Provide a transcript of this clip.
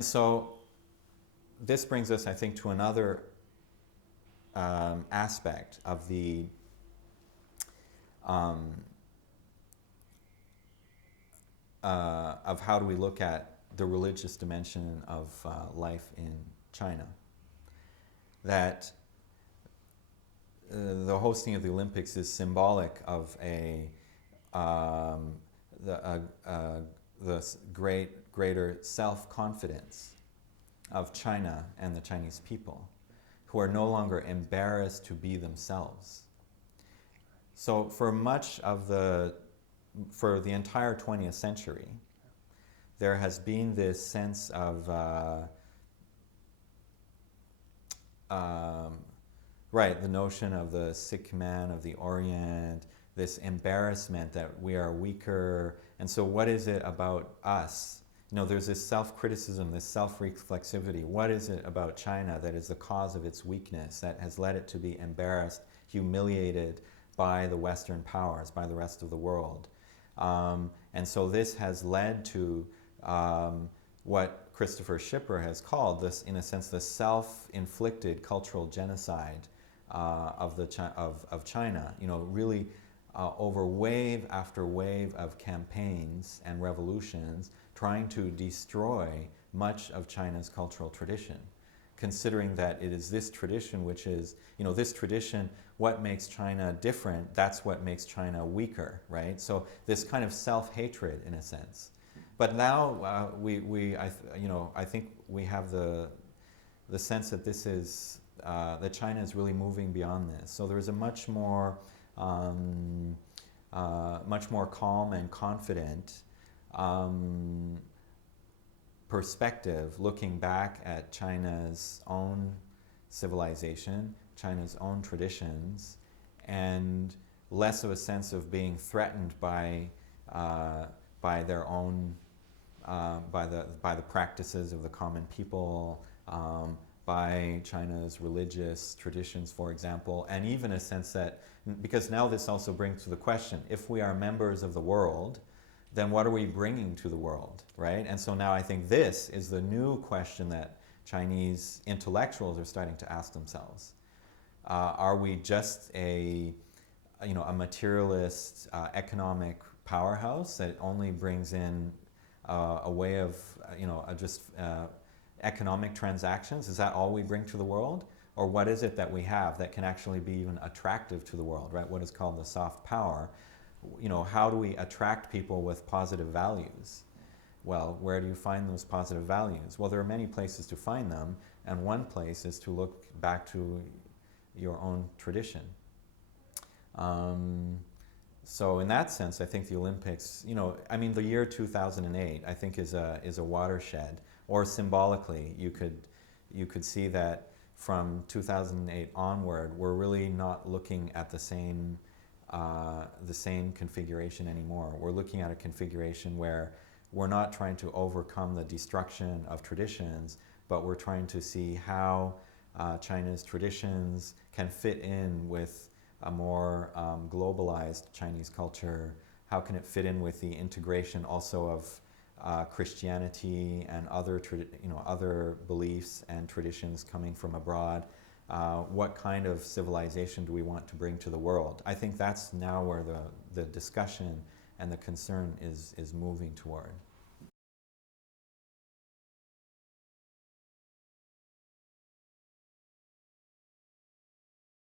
So this brings us, I think, to another aspect of the um, of how do we look at the religious dimension of life in China. That the hosting of the Olympics is symbolic of um, the greater self-confidence of China and the Chinese people, who are no longer embarrassed to be themselves. So for the entire 20th century, there has been this sense of right, the notion of the sick man of the orient, this embarrassment that we are weaker. And so what is it about us? There's this self-criticism, this self-reflexivity. What is it about China that is the cause of its weakness, that has led it to be embarrassed, humiliated by the Western powers, by the rest of the world? And so this has led to what Christopher Schipper has called this, in a sense, the self-inflicted cultural genocide of China. Really over wave after wave of campaigns and revolutions trying to destroy much of China's cultural tradition, considering that it is this tradition which is, this tradition, what makes China different, that's what makes China weaker, right? So this kind of self-hatred, in a sense. But now I think we have the sense that this is that China is really moving beyond this. So there is a much more calm and confident perspective, looking back at China's own civilization, China's own traditions, and less of a sense of being threatened by their own by the practices of the common people, by China's religious traditions, for example, and even a sense that, because now this also brings to the question, if we are members of the world, then what are we bringing to the world, right? And so now I think this is the new question that Chinese intellectuals are starting to ask themselves. Are we just a materialist economic powerhouse that only brings in a way of economic transactions? Is that all we bring to the world? Or what is it that we have that can actually be even attractive to the world, right? What is called the soft power. How do we attract people with positive values? Well, where do you find those positive values? Well, there are many places to find them, and one place is to look back to your own tradition. So in that sense, I think the Olympics, the year 2008, I think is a watershed. Or symbolically, you could see that from 2008 onward, we're really not looking at the same configuration anymore. We're looking at a configuration where we're not trying to overcome the destruction of traditions, but we're trying to see how China's traditions can fit in with a more globalized Chinese culture. How can it fit in with the integration also of Christianity and other beliefs and traditions coming from abroad? What kind of civilization do we want to bring to the world? I think that's now where the discussion and the concern is moving toward.